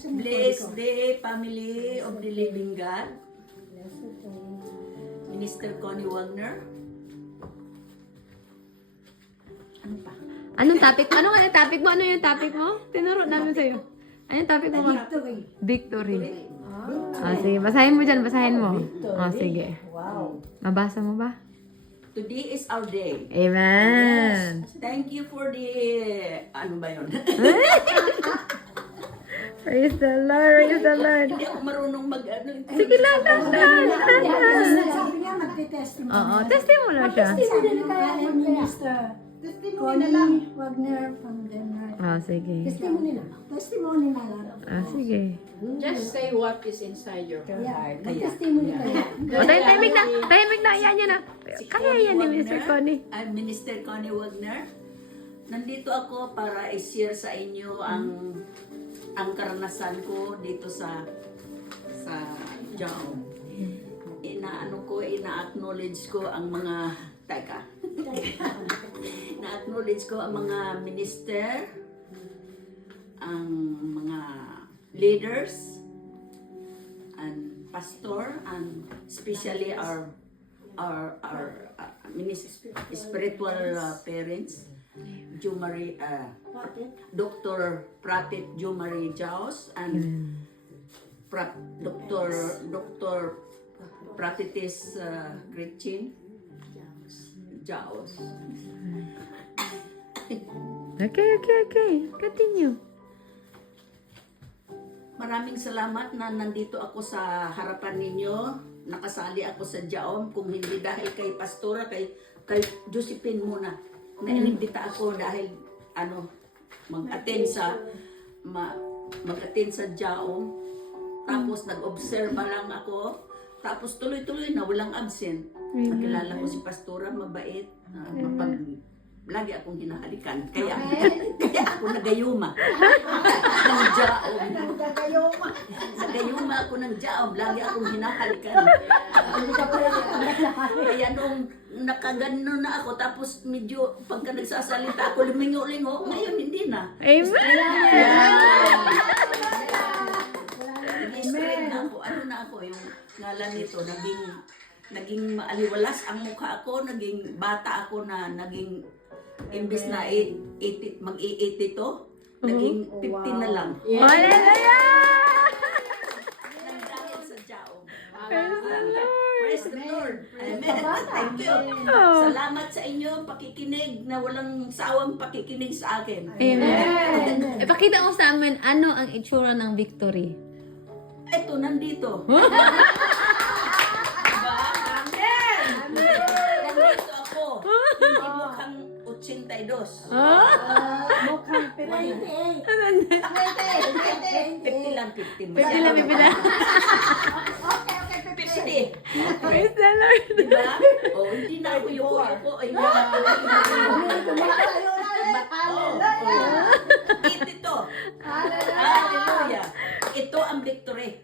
Blessed day, family of the living God. Minister Connie Wagner. Ano pa? Anong topic? Ano nga yung topic mo? Ano yung topic mo? Tinuro namin sa'yo. Ano yung topic mo? Victory. Sige. Basahin mo dyan. Basahin mo. Sige. Wow. Mabasa mo ba? Today is our day. Amen. Thank you for the... Ano ba yun? Praise the Lord. Praise the Lord. Hindi ako marunong mag-ano. Sige lang. Sabi niya, magte-testimony. Oo. Testing mo lang siya. Testimony kaya ni Minister Connie Wagner from Denmark. Sige. Testimony na. Testimony na lang. Sige. Just say what is inside your heart. Yeah, testimony kaya. Tahimik na. Tahimik na. Yan na. Kaya yan ni Mr. Connie. I'm Minister Connie Wagner. Nandito ako para i-share sa inyo ang karanasan ko dito sa Jaon. Ina-acknowledge ko ang mga na-acknowledge ko ang mga minister, ang mga leaders, and pastor, and especially our spiritual parents, Dr. Prophet Jo Marie Jaos, and Dr. Prophetess Gretchen Jaos. Okay. Continue. Maraming salamat na nandito ako sa harapan ninyo. Nakasali ako sa Jaom. Kung hindi dahil kay Pastora, kay Josephine muna. Na-inimbita ako dahil mag-attend sa Jaom. Tapos nag-observe lang ako. Tapos tuloy-tuloy na walang absent. Nakilala ko si Pastora, mabait. Lagi akong hinahalikan. Kaya ako nagayuma. Ng Jaom. Nagayuma ako ng Jaom. Lagi akong hinahalikan. Kaya nung nakagano na ako, tapos medyo pagka nagsasalita ako, lumingo-lingo, ngayon hindi na. Amen. Nag-spread na ako. Ano na ako, yung ngalan nito, naging maaliwalas ang mukha ko, naging bata ako na naging imbis na mag-i-80 to, naging 15 na lang. Hallelujah! Dahil sa Jaom. Praise the Lord. Amen. Thank you. Salamat sa inyo, pakikinig na walang sawang pakikinig sa akin. Amen. Ipakita mo sa amin, ano ang itsura ng victory? Ito, nandito. Nandito ako. Hindi mukhang 82. Mukhang 28. 50 lang, 50. Pwede lang bibila. 50. Praise the Lord. Diba? O, hindi na ako yuko-yuko. Ay, Ito. Hallelujah. Ito ang victory.